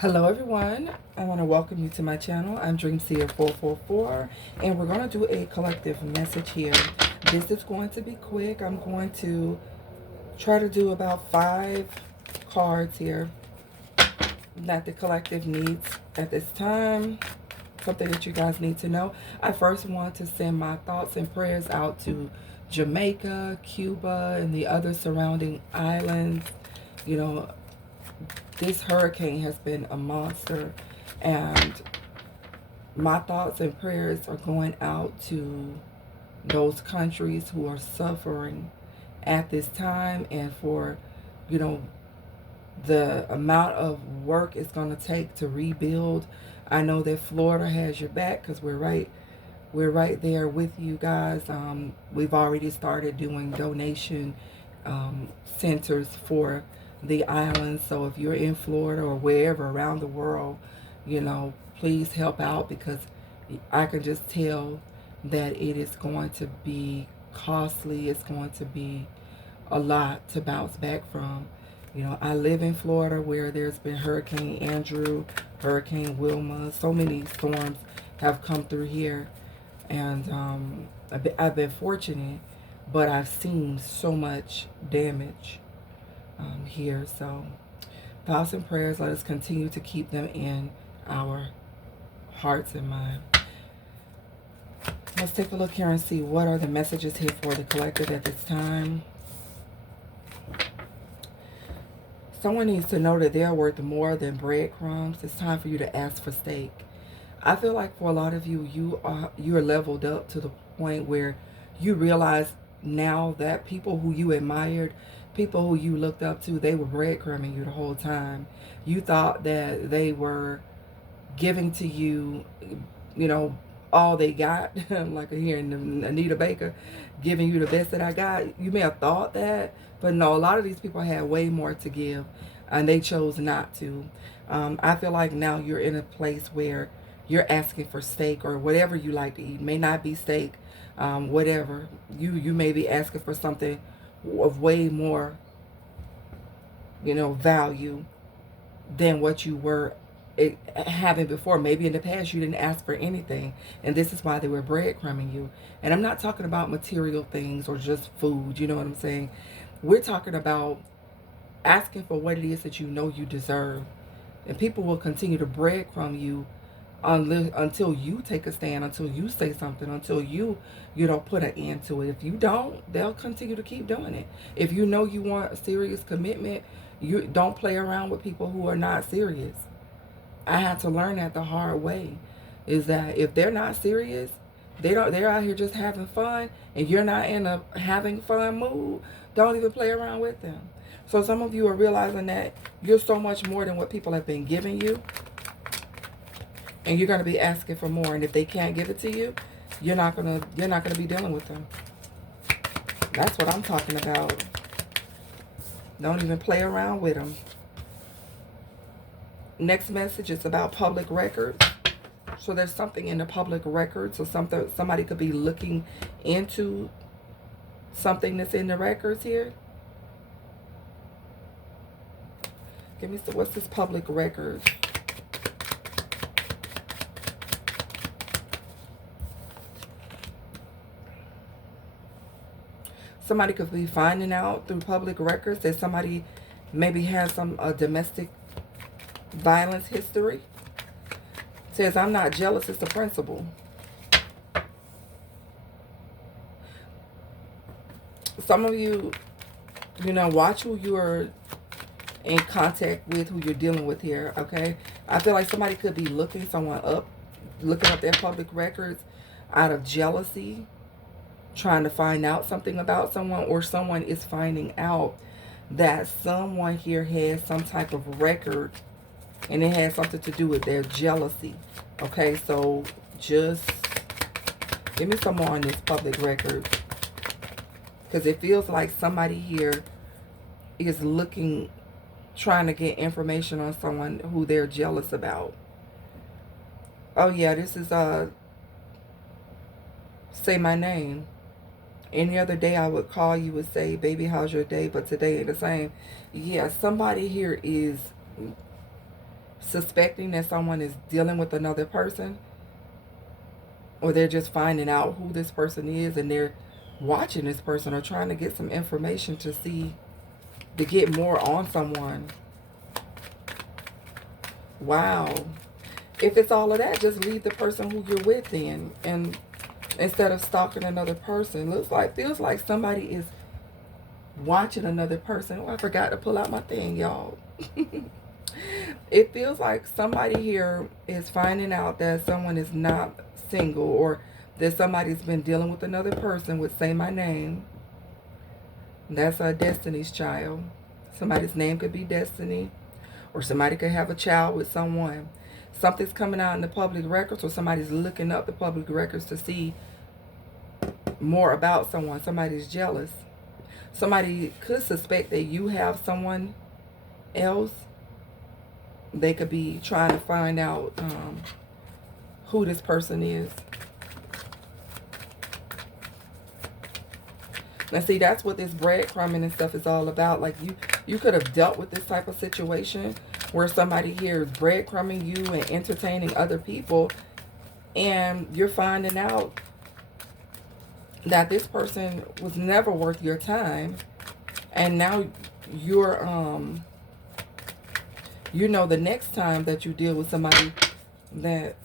Hello everyone, I want to welcome you to my channel. I'm DreamSeer444 and we're going to do a collective message here. This is going to be quick. I'm going to try to do about 5 cards here that the collective needs at this time. Something that you guys need to know. I first want to send my thoughts and prayers out to Jamaica, Cuba, and the other surrounding islands. You know, this hurricane has been a monster, and my thoughts and prayers are going out to those countries who are suffering at this time, and for, you know, the amount of work it's going to take to rebuild. I know that Florida has your back because we're right there with you guys. We've already started doing donation centers for the islands. So if you're in Florida or wherever around the world, you know, please help out, because I can just tell that it is going to be costly. It's going to be a lot to bounce back from. You know, I live in Florida where there's been Hurricane Andrew, Hurricane Wilma. So many storms have come through here. And I've been fortunate, but I've seen so much damage here. So thoughts and prayers, let us continue to keep them in our hearts and mind. Let's take a look here and see what are the messages here for the collective at this time. Someone needs to know that they're worth more than breadcrumbs. It's time for you to ask for steak. I feel like for a lot of you, you're leveled up to the point where you realize now that people who you admired, people who you looked up to, they were breadcrumbing you the whole time. You thought that they were giving to you, you know, all they got, like here in Anita Baker, giving you the best that I got. You may have thought that, but no, a lot of these people had way more to give, and they chose not to. I feel like now you're in a place where you're asking for steak or whatever you like to eat. May not be steak, whatever. You may be asking for something of way more, you know, value than what you were having before. Maybe in the past you didn't ask for anything, and this is why they were breadcrumbing you. And I'm not talking about material things or just food, you know what I'm saying? We're talking about asking for what it is that you know you deserve. And people will continue to breadcrumb you until you take a stand, until you say something, until you don't put an end to it. If you don't, they'll continue to keep doing it. If you know you want a serious commitment, you don't play around with people who are not serious. I had to learn that the hard way, is that if they're not serious, they're out here just having fun, and you're not in a having fun mood, don't even play around with them. So some of you are realizing that you're so much more than what people have been giving you, and you're going to be asking for more. And if they can't give it to you, you're not going to be dealing with them. That's what I'm talking about. Don't even play around with them. Next message is about public records. So there's something in the public records, so somebody could be looking into something that's in the records here. Give me some, what's this public records? Somebody could be finding out through public records that somebody maybe has some domestic violence history. It says, I'm not jealous, it's a principle. Some of you, you know, watch who you are in contact with, who you're dealing with here, okay? I feel like somebody could be looking up their public records out of jealousy, trying to find out something about someone, or someone is finding out that someone here has some type of record, and it has something to do with their jealousy. Okay, so just give me some more on this public record, because it feels like somebody here is looking, trying to get information on someone who they're jealous about. Oh yeah, this is say my name. Any other day I would call you and say, baby, how's your day? But today ain't the same. Yeah, somebody here is suspecting that someone is dealing with another person, or they're just finding out who this person is and they're watching this person or trying to get some information to get more on someone. Wow. If it's all of that, just leave the person who you're with then, and instead of stalking another person. Feels like somebody is watching another person. Oh, I forgot to pull out my thing, y'all. It feels like somebody here is finding out that someone is not single, or that somebody's been dealing with another person would say my name. That's a Destiny's Child. Somebody's name could be Destiny, or somebody could have a child with someone. Something's coming out in the public records, or somebody's looking up the public records to see more about someone. Somebody's jealous. Somebody could suspect that you have someone else. They could be trying to find out who this person is. Now see, that's what this breadcrumbing and stuff is all about. Like you could have dealt with this type of situation where somebody here is breadcrumbing you and entertaining other people, and you're finding out that this person was never worth your time, and now you're you know, the next time that you deal with somebody, that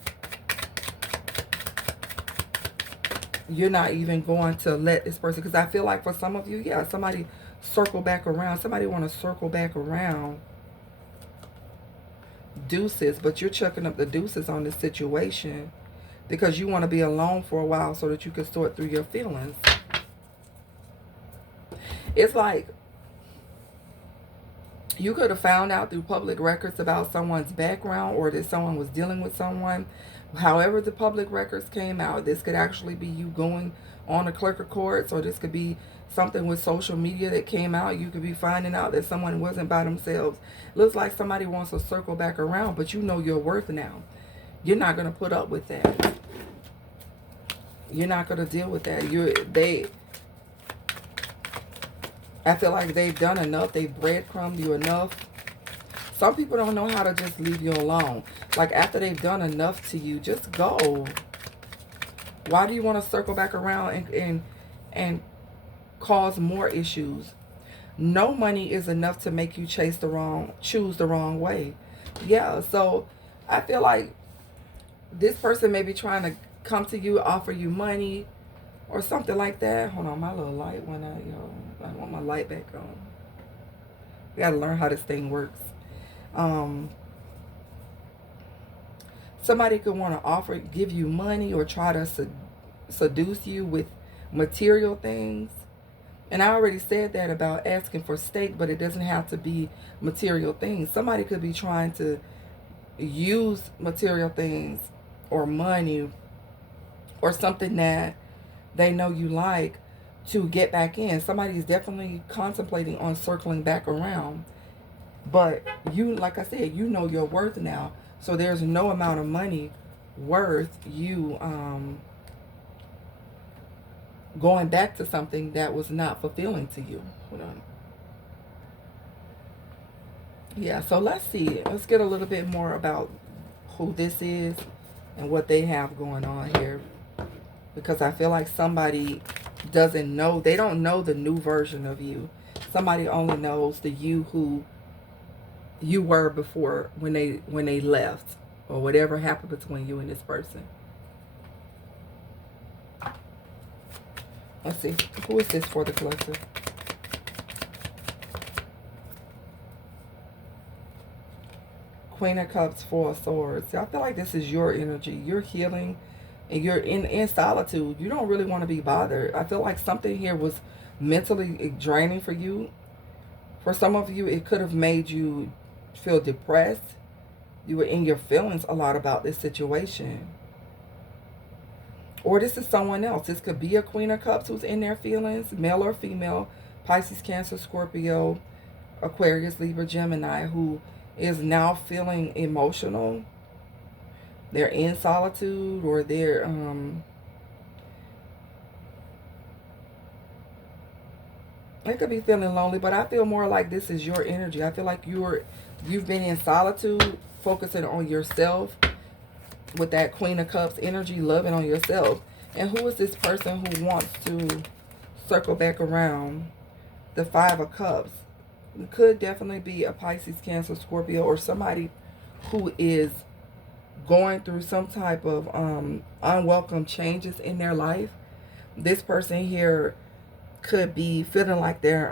you're not even going to let this person, because I feel like for some of you, yeah, somebody circle back around. Somebody want to circle back around. Deuces, but you're chucking up the deuces on this situation because you want to be alone for a while so that you can sort through your feelings. It's like you could have found out through public records about someone's background, or that someone was dealing with someone. However the public records came out, this could actually be you going on a clerk of courts, or this could be something with social media that came out. You could be finding out that someone wasn't by themselves. Looks like somebody wants to circle back around, but you know your worth now. You're not going to put up with that. You're not going to deal with that. I feel like they've done enough. They've breadcrumbed you enough. Some people don't know how to just leave you alone. Like after they've done enough to you, just go. Why do you want to circle back around and cause more issues? No money is enough to make you choose the wrong way. Yeah, so I feel like this person may be trying to come to you, offer you money or something like that. Hold on, my little light went out, y'all. I want my light back on. We got to learn how this thing works. Somebody could want to give you money, or try to seduce you with material things. And I already said that about asking for steak, but it doesn't have to be material things. Somebody could be trying to use material things or money or something that they know you like to get back in. Somebody's definitely contemplating on circling back around. But you, like I said, you know your worth now. So there's no amount of money worth you going back to something that was not fulfilling to you. Hold on. Yeah, so let's see. Let's get a little bit more about who this is and what they have going on here. Because I feel like somebody doesn't know. They don't know the new version of you. Somebody only knows the you who you were before when they left, or whatever happened between you and this person. Let's see. Who is this for the collective? Queen of Cups, Four of Swords. I feel like this is your energy. You're healing and you're in solitude. You don't really want to be bothered. I feel like something here was mentally draining for you. For some of you, it could have made you feel depressed. You were in your feelings a lot about this situation. Or this is someone else. This could be a Queen of Cups who's in their feelings, male or female, Pisces, Cancer, Scorpio, Aquarius, Libra, Gemini, who is now feeling emotional. They're in solitude, or they're they could be feeling lonely, but I feel more like this is your energy. I feel like you're You've been in solitude, focusing on yourself with that Queen of Cups energy, loving on yourself. And who is this person who wants to circle back around? The Five of Cups. It could definitely be a Pisces, Cancer, Scorpio, or somebody who is going through some type of unwelcome changes in their life. This person here could be feeling like they've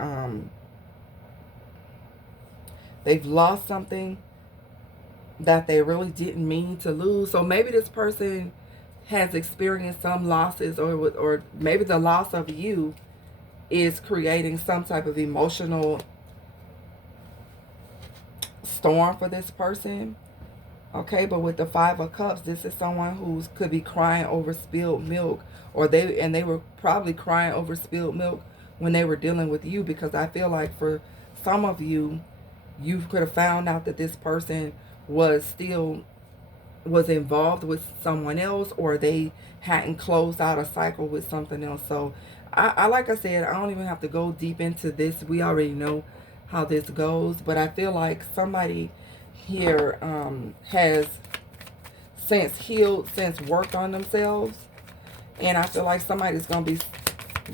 lost something that they really didn't mean to lose. So maybe this person has experienced some losses, or maybe the loss of you is creating some type of emotional storm for this person. Okay, but with the Five of Cups, this is someone who could be crying over spilled milk, or they were probably crying over spilled milk when they were dealing with you, because I feel like for some of you, you could have found out that this person was involved with someone else, or they hadn't closed out a cycle with something else. So I like I said, I don't even have to go deep into this. We already know how this goes, but I feel like somebody here has since healed, since worked on themselves, and I feel like somebody's going to be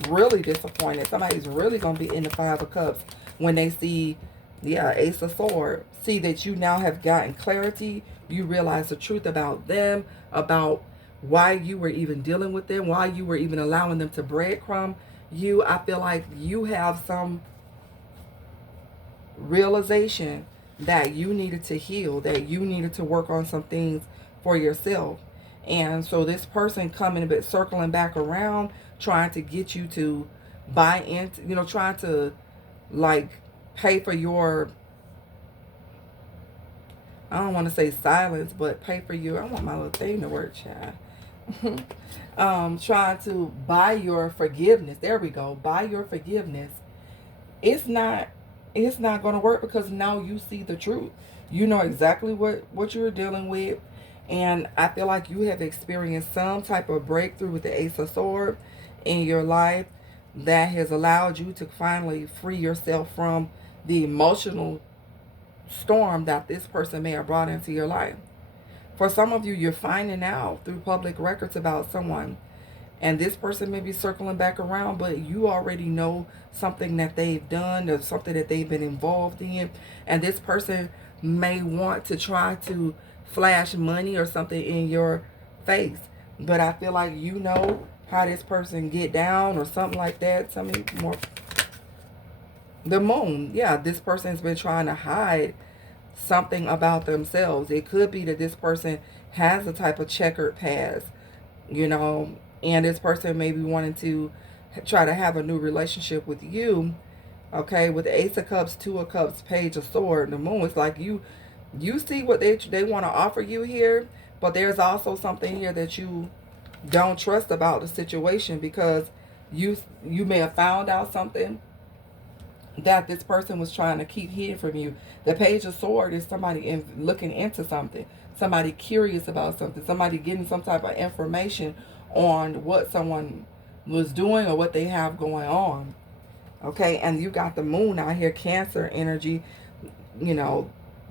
really disappointed. Somebody's really going to be in the Five of Cups when they see, yeah, Ace of Swords. See that you now have gotten clarity. You realize the truth about them, about why you were even dealing with them, why you were even allowing them to breadcrumb you. I feel like you have some realization that you needed to heal, that you needed to work on some things for yourself. And so this person coming a bit, circling back around, trying to get you to buy into, trying to like pay for your, I don't want to say silence, but pay for your, I want my little thing to work, child. Trying to buy your forgiveness. There we go. Buy your forgiveness. It's not going to work, because now you see the truth. You know exactly what you're dealing with. And I feel like you have experienced some type of breakthrough with the Ace of Swords in your life that has allowed you to finally free yourself from the emotional storm that this person may have brought into your life. For some of you, you're finding out through public records about someone, and this person may be circling back around, but you already know something that they've done or something that they've been involved in. And this person may want to try to flash money or something in your face. But I feel like you know how this person get down or something like that. Tell me more. The Moon. Yeah, this person's been trying to hide something about themselves. It could be that this person has a type of checkered past, and this person may be wanting to try to have a new relationship with you. Okay, with the Ace of Cups, Two of Cups, Page of Swords, the Moon, it's like you see what they want to offer you here, but there's also something here that you don't trust about the situation, because you may have found out something that this person was trying to keep hidden from you. The Page of Swords is somebody looking into something, somebody curious about something, somebody getting some type of information on what someone was doing or what they have going on. Okay, and you got the Moon out here, Cancer energy.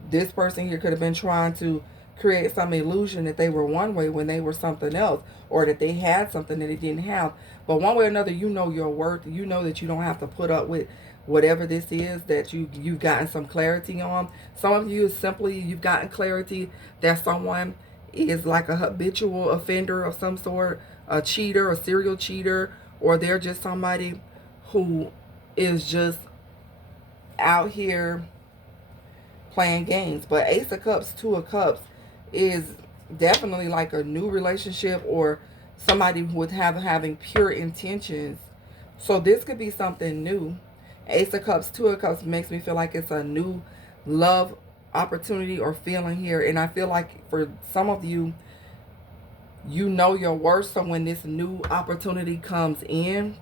This person here could have been trying to create some illusion that they were one way when they were something else, or that they had something that they didn't have. But one way or another, you know your worth. You know that you don't have to put up with whatever this is that you've gotten some clarity on. Some of you is simply you've gotten clarity that someone is like a habitual offender of some sort, a cheater, a serial cheater, or they're just somebody who is just out here playing games. But Ace of Cups, Two of Cups is definitely like a new relationship, or somebody with having pure intentions. So this could be something new. Ace of Cups, Two of Cups makes me feel like it's a new love opportunity or feeling here. And I feel like for some of you, you know your worth. So when this new opportunity comes in,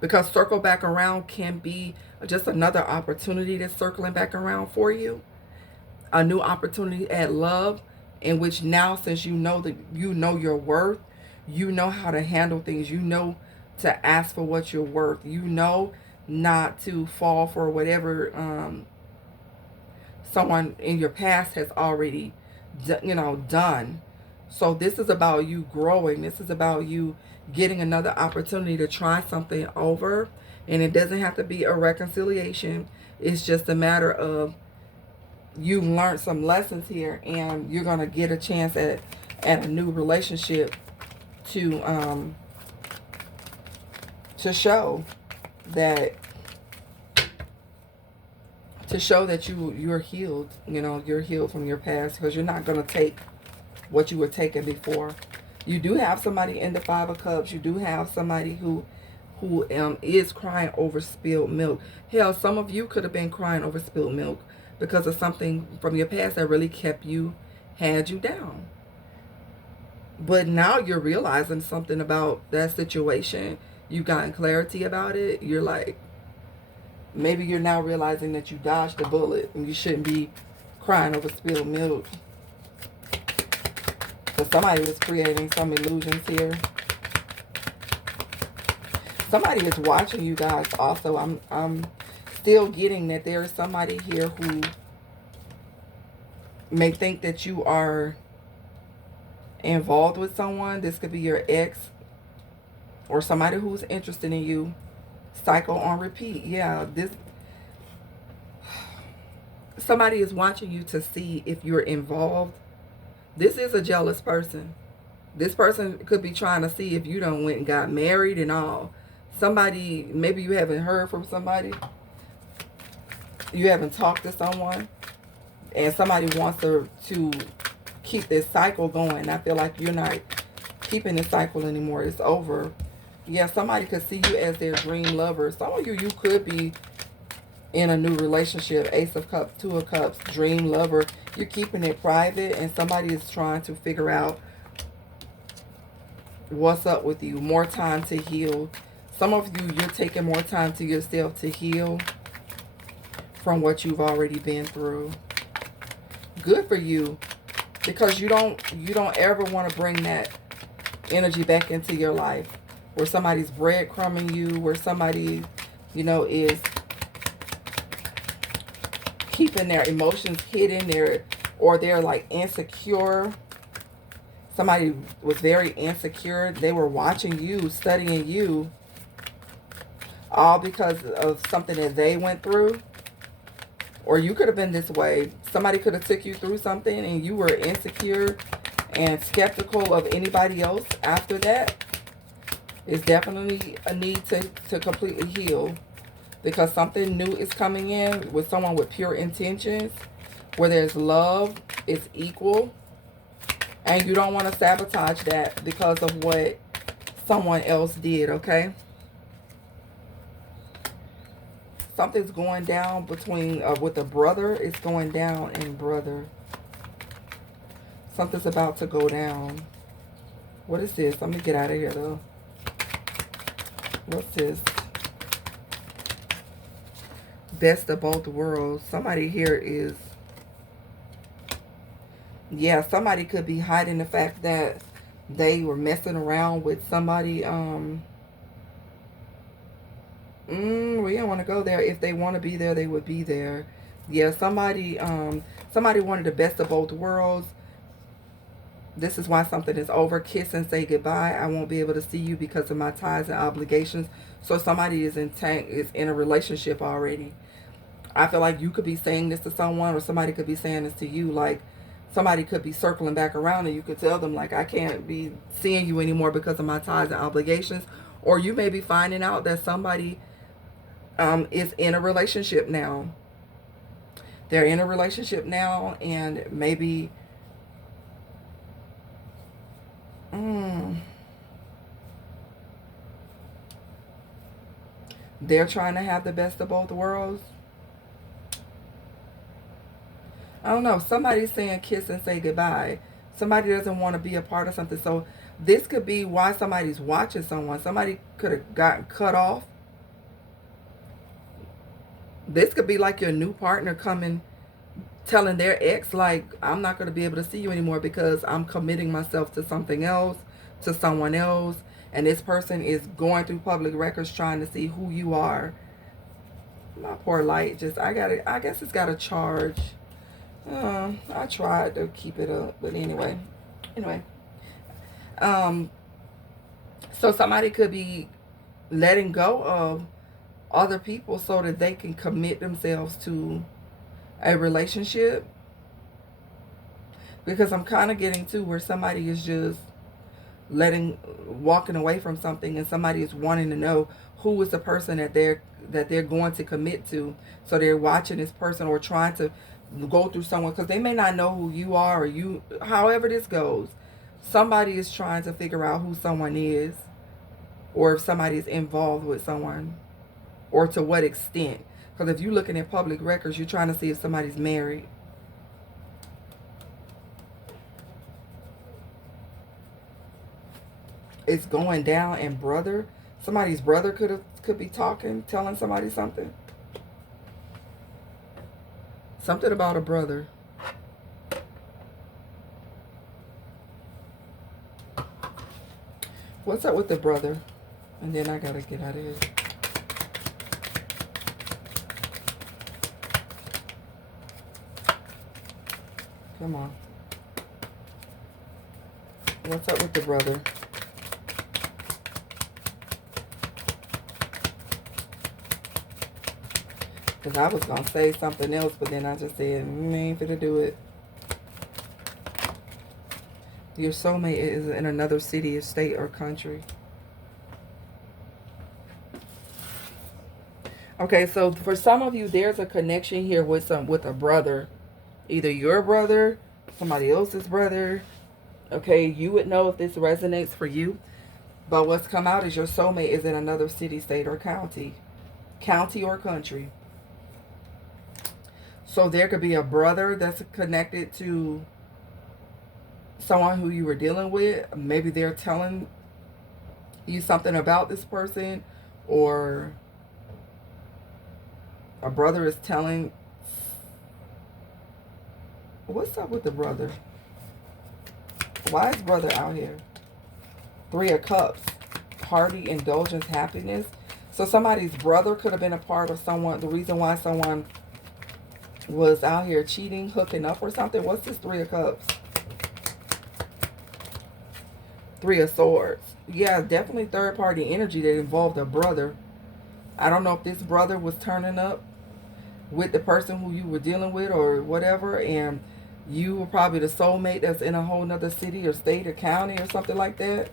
because circle back around can be just another opportunity that's circling back around for you. A new opportunity at love, in which now, since you know that you know your worth, you know how to handle things, you know to ask for what you're worth, you know not to fall for whatever someone in your past has already, done. So this is about you growing. This is about you getting another opportunity to try something over. And it doesn't have to be a reconciliation. It's just a matter of you learned some lessons here, and you're going to get a chance at a new relationship to show that you're healed. You're healed from your past, because you're not going to take what you were taking before. You do have somebody in the Five of Cups. You do have somebody who is crying over spilled milk. Hell, some of you could have been crying over spilled milk because of something from your past that really had you down. But now you're realizing something about that situation. You've gotten clarity about it. You're like, maybe you're now realizing that you dodged a bullet and you shouldn't be crying over spilled milk. So somebody was creating some illusions here. Somebody is watching you guys also. I'm still getting that there is somebody here who may think that you are involved with someone. This could be your ex or somebody who's interested in you. Cycle on repeat. Yeah, somebody is watching you to see if you're involved. This is a jealous person. This person could be trying to see if you done went and got married and all. Somebody, maybe you haven't heard from somebody. You haven't talked to someone. And somebody wants to keep this cycle going. I feel like you're not keeping this cycle anymore. It's over. Yeah, somebody could see you as their dream lover. Some of you could be in a new relationship. Ace of Cups, Two of Cups, dream lover. You're keeping it private, and somebody is trying to figure out what's up with you. More time to heal. Some of you, you're taking more time to yourself to heal from what you've already been through. Good for you, because you don't ever want to bring that energy back into your life where somebody's breadcrumbing you, where somebody, is keeping their emotions hidden, or they're like insecure. Somebody was very insecure. They were watching you, studying you, all because of something that they went through. Or you could have been this way. Somebody could have took you through something and you were insecure and skeptical of anybody else after that. It's definitely a need to completely heal, because something new is coming in with someone with pure intentions, where there's love, it's equal. And you don't want to sabotage that because of what someone else did, okay? Something's going down between, with a brother. It's going down in brother. Something's about to go down. What is this? Let me get out of here, though. What's this? Best of both worlds. Somebody here is... Yeah, somebody could be hiding the fact that they were messing around with somebody. We don't want to go there. If they want to be there, they would be there. Yeah, somebody wanted the best of both worlds. This is why something is over. Kiss and say goodbye. I won't be able to see you because of my ties and obligations. So somebody is in a relationship already. I feel like you could be saying this to someone, or somebody could be saying this to you. Like, somebody could be circling back around and you could tell them, like, I can't be seeing you anymore because of my ties and obligations. Or you may be finding out that somebody is in a relationship now. They're in a relationship now, and maybe they're trying to have the best of both worlds. I don't know. Somebody's saying kiss and say goodbye. Somebody doesn't want to be a part of something. So this could be why somebody's watching someone. Somebody could have gotten cut off. This could be like your new partner coming, telling their ex, like, I'm not going to be able to see you anymore because I'm committing myself to something else, to someone else. And this person is going through public records trying to see who you are. My poor light, I guess it's got a charge. I tried to keep it up, but anyway. Um, so somebody could be letting go of other people so that they can commit themselves to a relationship, because I'm kind of getting to where somebody is just walking away from something, and somebody is wanting to know who is the person that they're going to commit to. So they're watching this person or trying to go through someone, because they may not know who you are, or you, however this goes, somebody is trying to figure out who someone is, or if somebody is involved with someone, or to what extent. Because if you're looking at public records, you're trying to see if somebody's married. It's going down, and brother, somebody's brother could be talking, telling somebody something. Something about a brother. What's up with the brother? And then I gotta get out of here. Come on. What's up with the brother? Because I was going to say something else, but then I just said, ain't finna do it. Your soulmate is in another city, state, or country. Okay, so for some of you, there's a connection here with a brother. Either your brother, somebody else's brother. Okay, you would know if this resonates for you. But what's come out is your soulmate is in another city, state, or county. County or country. So there could be a brother that's connected to someone who you were dealing with. Maybe they're telling you something about this person, or a brother is telling. What's up with the brother? Why is brother out here? 3 of Cups. Party, indulgence, happiness. So somebody's brother could have been a part of someone. The reason why someone was out here cheating, hooking up or something. What's this 3 of Cups? 3 of Swords. Yeah, definitely third party energy that involved a brother. I don't know if this brother was turning up with the person who you were dealing with or whatever, and you were probably the soulmate that's in a whole nother city or state or county or something like that.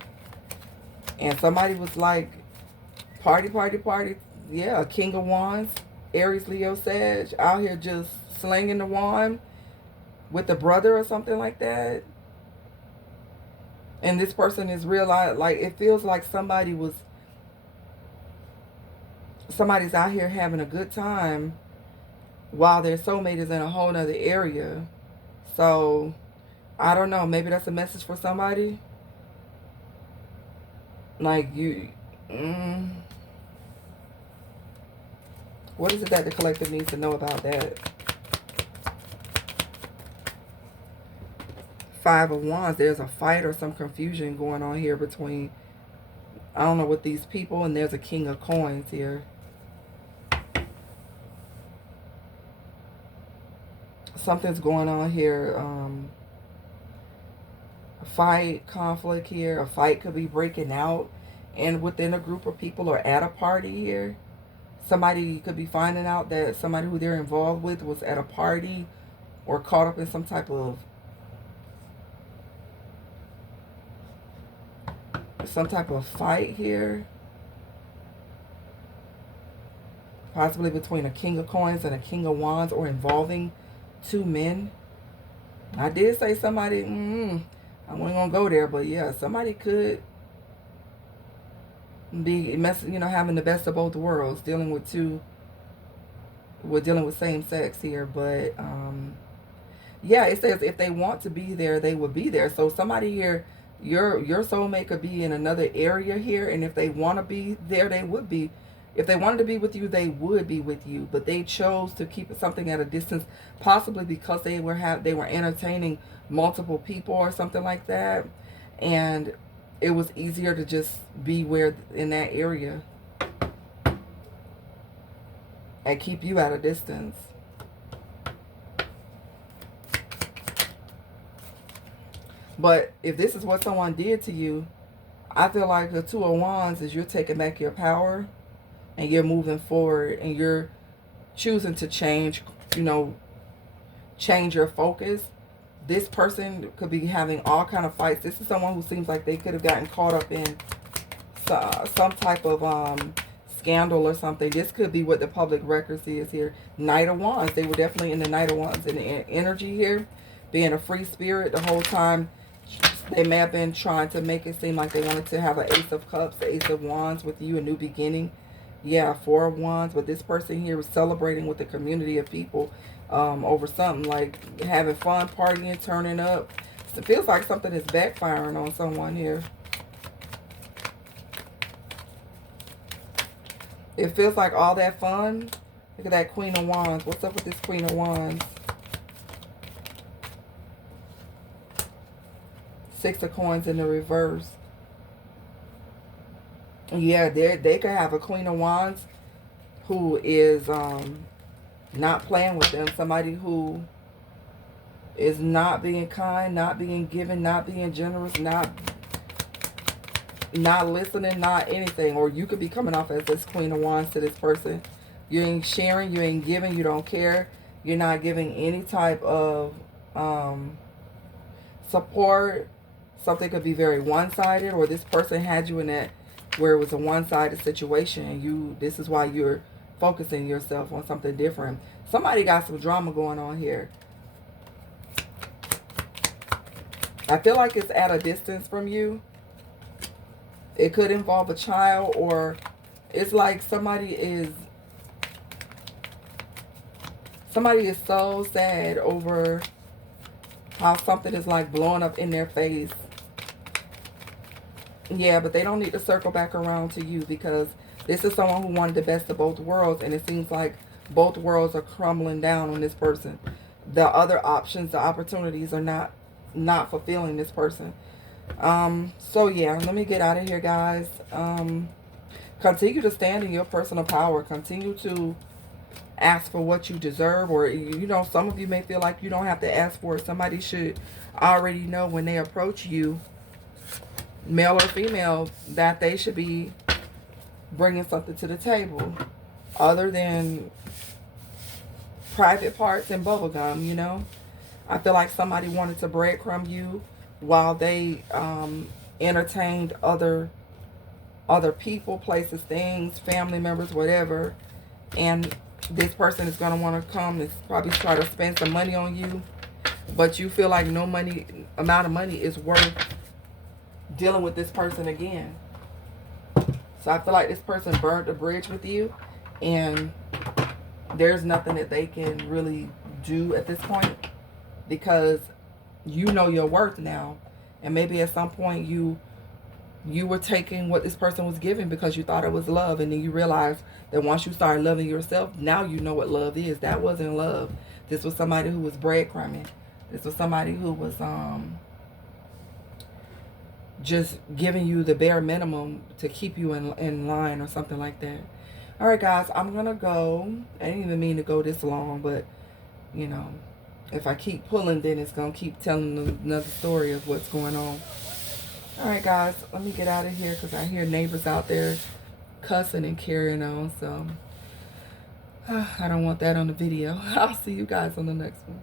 And somebody was like, party, party, party. Yeah, a King of Wands, Aries, Leo, Sag, out here just slinging the wand with a brother or something like that. And this person is realized, like, it feels like somebody's out here having a good time while their soulmate is in a whole nother area. So I don't know, maybe that's a message for somebody. Like what is it that the collective needs to know about that? 5 of Wands. There's a fight or some confusion going on here between, I don't know, with these people. And there's a King of Coins here. Something's going on here. A fight, conflict here. A fight could be breaking out and within a group of people or at a party here. Somebody could be finding out that somebody who they're involved with was at a party or caught up in some type of fight here. Possibly between a King of Coins and a King of Wands, or involving 2 men. I did say somebody, I wasn't going to go there, but yeah, somebody could be having the best of both worlds, dealing with same sex here. But yeah, it says if they want to be there, they will be there. So somebody here, your soulmate could be in another area here, and if they want to be there, they would be. If they wanted to be with you, they would be with you, but they chose to keep something at a distance, possibly because they were entertaining multiple people or something like that, and it was easier to just be in that area and keep you at a distance. But if this is what someone did to you, I feel like the Two of Wands is you're taking back your power and you're moving forward and you're choosing to change, you know, change your focus. This person could be having all kind of fights. This is someone who seems like they could have gotten caught up in some type of scandal or something. This could be what the public records is here. Knight of Wands. They were definitely in the Knight of Wands in the energy here. Being a free spirit the whole time. They may have been trying to make it seem like they wanted to have an Ace of Cups, the Ace of Wands with you, a new beginning. Yeah, Four of Wands. But this person here was celebrating with a community of people over something like having fun, partying, turning up. It feels like something is backfiring on someone here. It feels like all that fun. Look at that Queen of Wands. What's up with this Queen of Wands? Six of Coins in the reverse. Yeah, they could have a Queen of Wands who is not playing with them. Somebody who is not being kind, not being giving, not being generous, not listening, not anything. Or you could be coming off as this Queen of Wands to this person. You ain't sharing, you ain't giving, you don't care. You're not giving any type of support. Something could be very one-sided, or this person had you in that where it was a one-sided situation and this is why you're focusing yourself on something different. Somebody got some drama going on here. I feel like it's at a distance from you. It could involve a child, or it's like somebody is so sad over how something is like blowing up in their face. Yeah, but they don't need to circle back around to you, because this is someone who wanted the best of both worlds, and it seems like both worlds are crumbling down on this person. The other options, the opportunities are not fulfilling this person. So yeah, let me get out of here, guys. Continue to stand in your personal power. Continue to ask for what you deserve, or you know, some of you may feel like you don't have to ask for it. Somebody should already know when they approach you, male or female, that they should be bringing something to the table other than private parts and bubblegum, you know. I feel like somebody wanted to breadcrumb you while they entertained other people, places, things, family members, whatever. And this person is going to want to come and probably try to spend some money on you, but you feel like no amount of money is worth dealing with this person again. So I feel like this person burned the bridge with you, and there's nothing that they can really do at this point, because you know your worth now. And maybe at some point you were taking what this person was giving because you thought it was love, and then you realized that once you started loving yourself, now you know what love is. That wasn't love. This was somebody who was breadcrumbing. This was somebody who was just giving you the bare minimum to keep you in line or something like that. All right, guys, I'm going to go. I didn't even mean to go this long, but, you know, if I keep pulling, then it's going to keep telling another story of what's going on. All right, guys, let me get out of here because I hear neighbors out there cussing and carrying on. So I don't want that on the video. I'll see you guys on the next one.